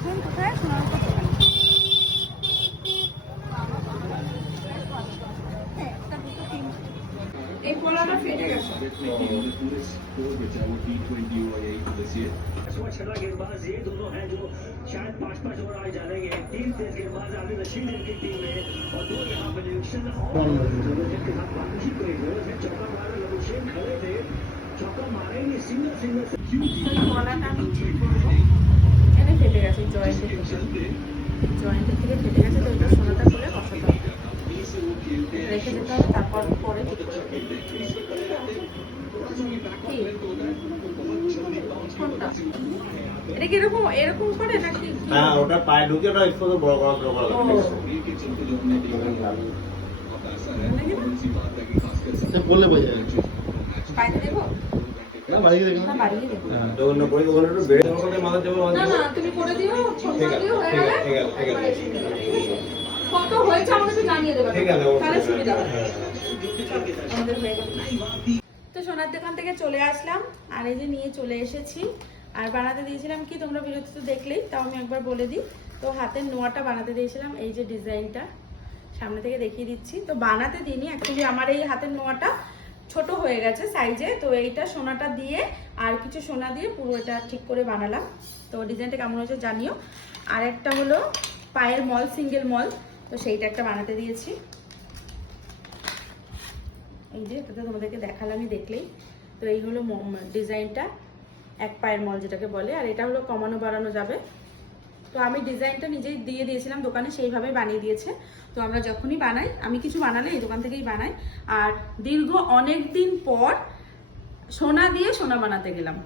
এখন কোথায় সোনার উপর দোকান। এই পোলাটা ফেটে গেছে। छठा गेंदबाज ये दोनों हैं जो शायद 5-5 ओवर आज डालेंगे। 3 तेज गेंदबाज आदिल रशीद इनकी टीम में और 2 यहाँ पे निरीक्षण और जबरदस्त के साथ पार्टनरशिप को एक चौका मारा लबुशेन खड़े थे, चौका मारेंगे सिंगल सिंगल से পোলাটা আমি ঠিক করবো। এটা ফেটে গেছে জয়েন্টের থেকে ফেটে গেছে, তো এটা সোনাটা খুলে বসাতে হবে, রেখে দিতে হবে, তারপর পরে ঠিক করতে হবে। এটা কি এরকম করে নাকি? হ্যাঁ, ওটা পায়ে ঢুকে ওটা একটু বড় বড় লাগে। বললে বোঝা যায়। পাইতে দেবো? না, বাড়িয়ে দেখো। না, বাড়িয়ে দেবো। হ্যাঁ, যখন না পড়ি ওখানে একটু বেড়ে তোমাকে মাথা দেবো। না না, তুমি করে দিও, ফোন করে দিও, হয়ে গেলে ঠিক আছে। কত হয়েছে আমাকে একটু জানিয়ে দেবে, ঠিক আছে, তাহলে সুবিধা হবে। হ্যাঁ। আমাদের হয়ে গেল। তো সোনার দোকান থেকে চলে আসলাম, আর এই যে নিয়ে চলে এসেছি। আর বানাতে দিয়েছিলাম কি, তোমরা বিরতি তো দেখলেই, তাও আমি একবার বলে দিই। তো হাতের নোয়াটা বানাতে দিয়েছিলাম, এই যে ডিজাইনটা সামনে থেকে দেখিয়ে দিচ্ছি। তো বানাতে দিইনি, অ্যাকচুয়ালি আমার এই হাতের নোয়াটা ছোট হয়ে গেছে সাইজে, তো এইটা সোনাটা দিয়ে আর কিছু সোনা দিয়ে পুরো এটা ঠিক করে বানালাম। তো ডিজাইনটা কেমন হয়েছে জানিও। আর একটা হলো পায়ের মল, সিঙ্গেল মল, তো সেইটা একটা বানাতে দিয়েছি। এই যে এটা তো তোমাদেরকে দেখালামই, দেখলেই। তো এই হলো ডিজাইনটা, এক পায়ের মল যেটাকে বলে, আর এটা হলো কমানো বাড়ানো যাবে। তো আমি ডিজাইনটা নিজেই দিয়ে দিয়েছিলাম দোকানে, সেইভাবে বানিয়ে দিয়েছে। তো আমরা যখনই বানাই, আমি কিছু বানালে এই দোকান থেকেই বানাই। আর দীর্ঘ অনেক দিন পর সোনা দিয়ে সোনা বানাতে গেলাম।